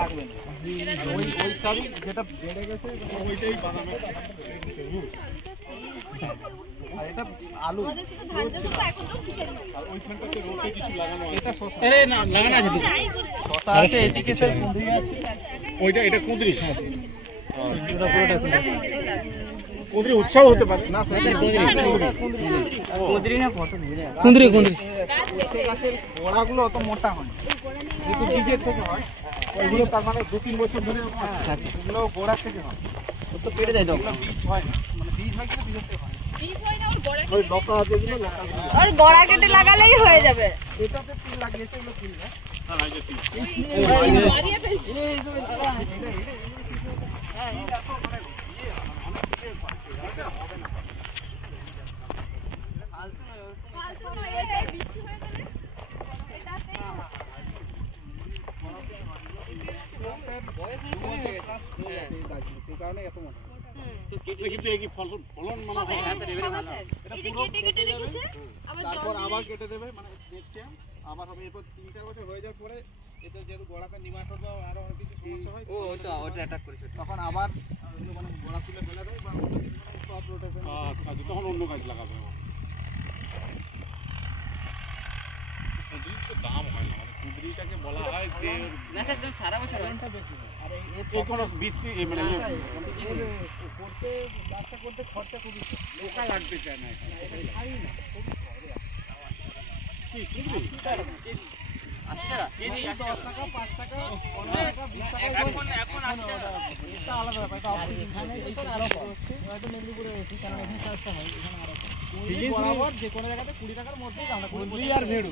লাগবে না ওই সবই যেটা বেড়ে গেছে ওইটাই বানাবে। আর এটা আলু ধান চাষ তো এখন তো ঠিক আছে। আর ওইখানটাতে রোপে কিছু লাগানো আছে। এটা শসা আরে না লাগানো আছে তো শসা আছে এদিকে স্যার কুঁদরি আছে। ওইটা এটা কুঁদরি হ্যাঁ এটা পুরোটা কুঁদরি উৎসাহ হতে পারে না স্যার কুঁদরি না কত কুঁদরি কুঁদরি ওই গাছের গোড়াগুলো অত মোটা হয় কিন্তু বীজের থেকে হয় ওইগুলো তার মানে 2-3 বছর ধরে ওগুলো গোড়া থেকে হয় ও তো পেড়ে যায় ডগা বীজ হয় না মানে বীজ হয় কিন্তু বীজ থেকে হয় বীজ হয় না ওর গোড়া ওই ডগা যেগুলো আর গোড়া কেটে লাগালেই হয়ে যাবে এটাতে তিল লাগিয়েছে ওগুলো তিল না হ্যাঁ এই যে তিল মারিয়ে ফেলছি এই যে হ্যাঁ এটা তো মানে আবার কেটে দেবে মানে দেখছে আবার হবে এরপর 3-4 বছর হয়ে যাওয়ার পরে এটা যেহেতু গোড়াতে নিমাটোড বা আরো অনেক কিছু সমস্যা হয় ওটা অ্যাটাক করেছে তখন আবার মানে গোড়া তুলে ফেলে দেয় বা ক্রপ রোটেশন আচ্ছা তখন অন্য গাছ লাগাবে কুঁদরির তো দাম হয় না মানে কুঁদরিটাকে বলা হয় যে না স্যার সারা বছর হয় বেশি আর এই কোন বৃষ্টি মানে করতে গাছটা করতে খরচা খুবই লোকা লাগতে চায় না খাই না খুবই কি কুঁদরি 80 টাকা কেজি 10 টাকা 5 টাকা 15 টাকা 20 টাকা এখন 80 টাকা এটা আলাদা ব্যাপার এটা এখানে আরো হচ্ছে হয়তো মেদিনীপুরে বেশি কারণ এখানে সস্তা হয় এখানে আরো বরাবর যে কোনো জায়গাতে 20 টাকার মধ্যেই দাম 20 আর ভেড়ু